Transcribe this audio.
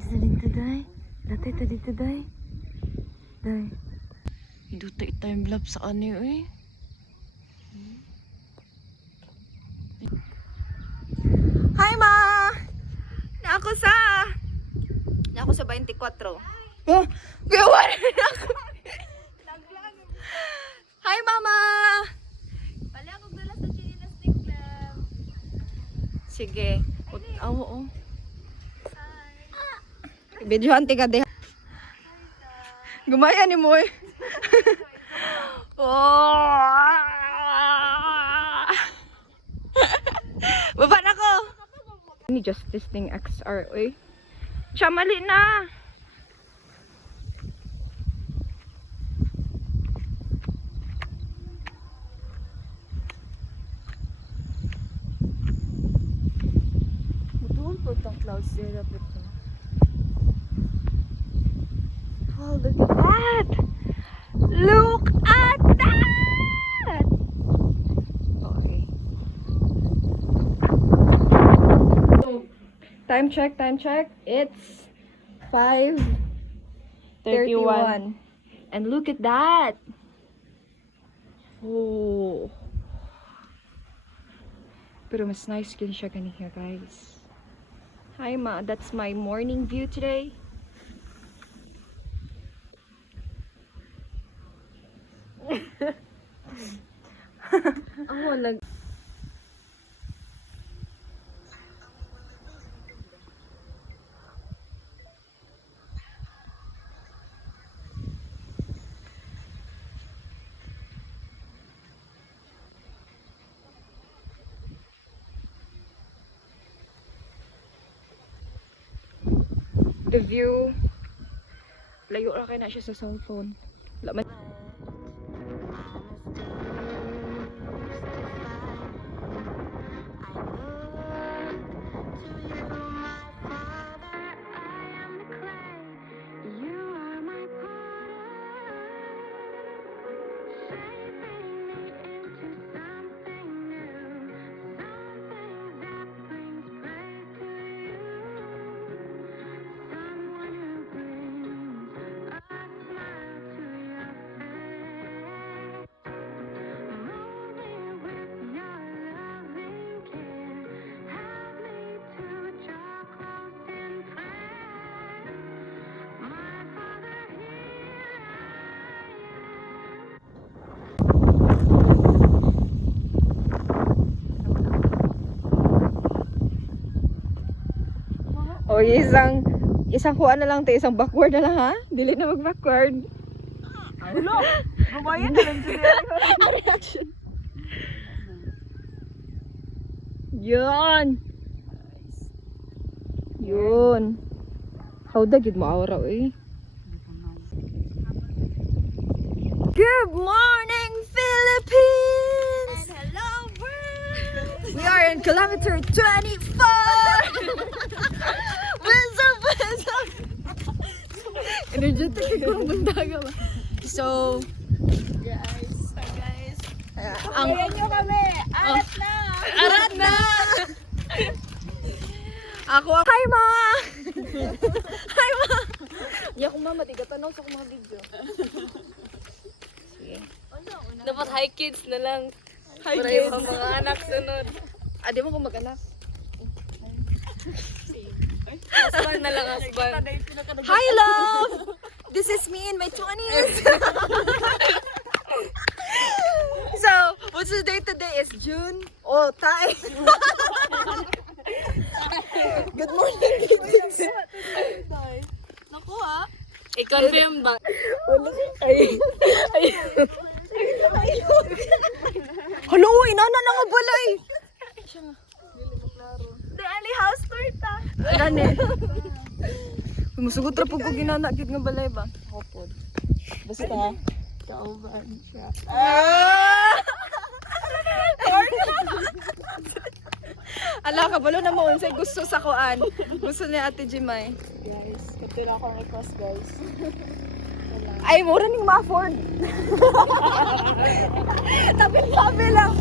Isa dito, day. Datay ta dito, day. Day. Iduta time lapse sa ano eh. Hi, ma! Naako sa 24. Oh, gawa na ako. Hi, mama! Pala ako dala sa Chinilas Stick Club. Sige. Oo. Videohan ti ka de. Gumaya ni mo eh. Oh! Baba na ko! Ni Justice Ting XR, oy. Siya mali na! Butuan po itong clouds there. Oh, look at that! Look at that! Okay. Time check. It's 5:31. And look at that! Oh. Pero mas nice yun siya kanina, guys. Hi, ma. That's my morning view today. Ako nag... The view, layo ra kay na siya sa cellphone. Wala man. O, isang kuha na lang, isang backward na lang, ha? Dili na mag-backward. Ulo! Babayan na lang siya. Ang reaction. Yun. How da gid mo aura, eh? Good morning, Philippines! And hello, world! We are in kilometer 24! What's up? Energetic ko ang bandaga ba? So, Guys, ang... ayan nyo kami! Arat na! Arat na! Hi, ma! Hi, ma! Hindi ako mama, di ka tanong sa mga video. Sige. Dapat hi kids na lang. Hi, Para kids. yung mga anak sunod. Di mo ko mag-anak. Husband na lang, husband. Hi, love! This is me in my 20s. So, what's the date today? It's June. Oh, Tay. Good morning, kids. Naku ha? I-confirm ba? Hello, inana na nga balay. The Ali house tour ta. Gani. Musugot ra pug ko ginana gid nga balay ba? Hopod. Basta, kauban siya. Ala ka balo na mo unsay gusto sa kuan. Gusto ni Ate Jimay. Guys, ito lang akong request guys. Ay, mura ning ma-afford. Tabi lang.